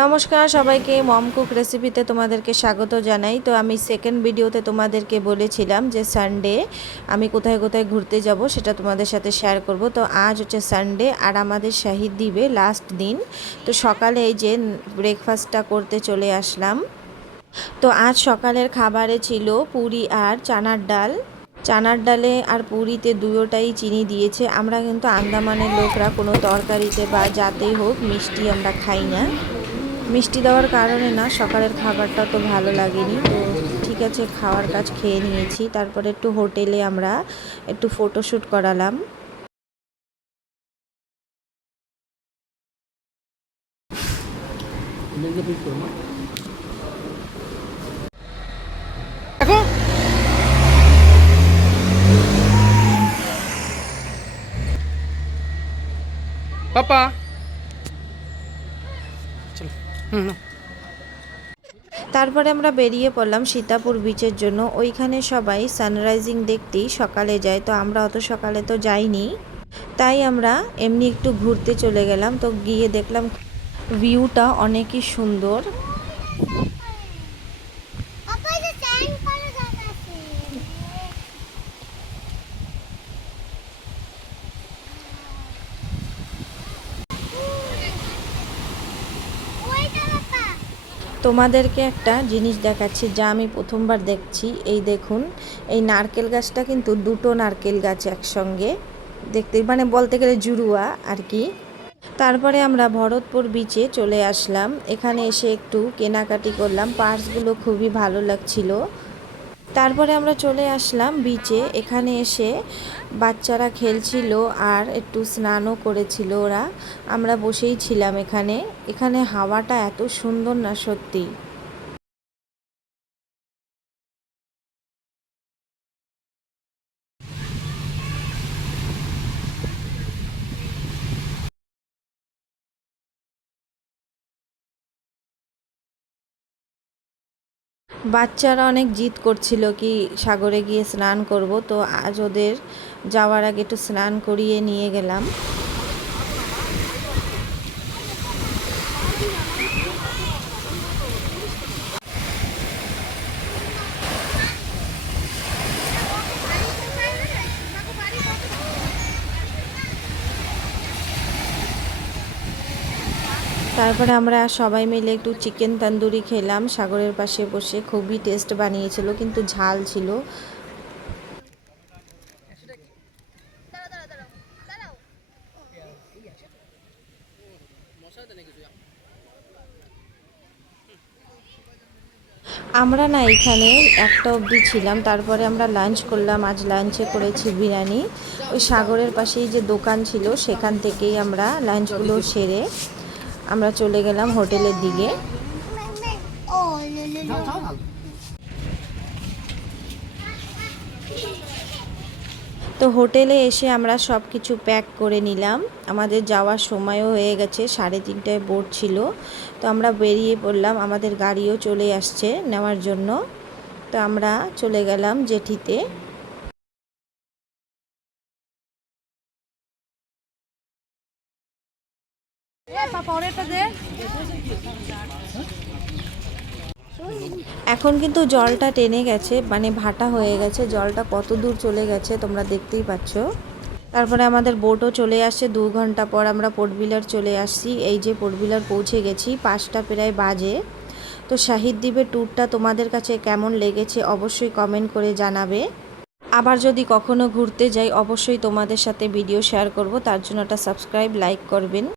নমস্কার সবাইকে, মম কুক রেসিপিতে তোমাদেরকে স্বাগত জানাই। তো আমি সেকেন্ড ভিডিওতে তোমাদেরকে বলেছিলাম যে সানডে আমি কোথায় কোথায় ঘুরতে যাব সেটা তোমাদের সাথে শেয়ার করব। তো আজ হচ্ছে সানডে আর আমাদের শাহিদ দ্বীপে লাস্ট দিন। তো সকালে এই যে ব্রেকফাস্টটা করতে চলে আসলাম। তো আজ সকালের খাবারে ছিল পুরি আর চানার ডাল। চানার ডালে আর পুরিতে দুটোটাই চিনি দিয়েছে। আমরা কিন্তু আন্দামানের লোকরা কোনো তরকারিতে বা যাতেই হোক মিষ্টি আমরা খাই না। মিষ্টি দেওয়ার কারণে না সকালের খাবারটা তো ভালো লাগেনি। তো ঠিক আছে, খাওয়ার কাজ খেয়ে নিয়েছি। তারপরে একটু হোটেলে আমরা একটু ফটোশ্যুট করালাম। পাপা চলো। তারপরে আমরা বেরিয়ে পড়লাম সীতাপুর বিচের জন্য। ওইখানে সবাই সানরাইজিং দেখতেই সকালে যায়, তো আমরা অত সকালে তো যাইনি। তাই আমরা এমনি একটু ঘুরতে চলে গেলাম। তো গিয়ে দেখলাম ভিউটা অনেকই সুন্দর। তোমাদেরকে একটা জিনিস দেখাচ্ছি যা আমি প্রথমবার দেখছি। এই দেখুন, এই নারকেল গাছটা কিন্তু দুটো নারকেল গাছ একসঙ্গে দেখতে, মানে বলতে গেলে জুড়ুয়া আর কি। তারপরে আমরা ভরতপুর বিচে চলে আসলাম। এখানে এসে একটু কেনাকাটি করলাম, পার্সগুলো খুবই ভালো লাগছিল। তারপরে আমরা চলে আসলাম বিচে। এখানে এসে বাচ্চারা খেলছিল আর একটু স্নানও করেছিল ওরা। আমরা বসেই ছিলাম এখানে। এখানে হাওয়াটা এত সুন্দর না সত্যি। বাচ্চারা অনেক জিদ করছিল কি সাগরে গিয়ে স্নান করব। তো আজ ওদের যাওয়ার আগে একটু স্নান করিয়ে নিয়ে গেলাম। তারপরে আমরা সবাই মিলে একটু চিকেন তন্দুরি খেলাম সাগরের পাশে বসে। খুবই টেস্ট বানিয়েছিল, কিন্তু ঝাল ছিল। আমরা না এখানে একটা অবধি ছিলাম, তারপরে আমরা লাঞ্চ করলাম। আজ লাঞ্চে করেছি বিরিয়ানি। ওই সাগরের পাশেই যে দোকান ছিল সেখান থেকেই আমরা লাঞ্চগুলো সেরে আমরা চলে গেলাম হোটেলের দিকে। তো হোটেলে এসে আমরা সব কিছু প্যাক করে নিলাম। আমাদের যাওয়ার সময়ও হয়ে গেছে, 3:30টায় বোট ছিল। তো আমরা বেরিয়ে পড়লাম, আমাদের গাড়িও চলে আসছে নেওয়ার জন্য। তো আমরা চলে গেলাম জেটিতে। এখন কিন্তু জলটা টেনে গেছে, মানে ভাটা হয়ে গেছে। জলটা কত দূর চলে গেছে তোমরা দেখতেই পাচ্ছ। তারপরে আমাদের বোটও চলে আসছে। 2 ঘন্টা পর আমরা পোর্ট ব্লেয়ার চলে আসছি। এই যে পোর্ট ব্লেয়ার পৌঁছে গেছি, 5টা প্রায় বাজে। তো শাহিদ দ্বীপের ট্যুরটা তোমাদের কাছে কেমন লেগেছে অবশ্যই কমেন্ট করে জানাবে। আবার যদি কখনো ঘুরতে যাই অবশ্যই তোমাদের সাথে ভিডিও শেয়ার করব, তার জন্য একটা সাবস্ক্রাইব লাইক করবেন।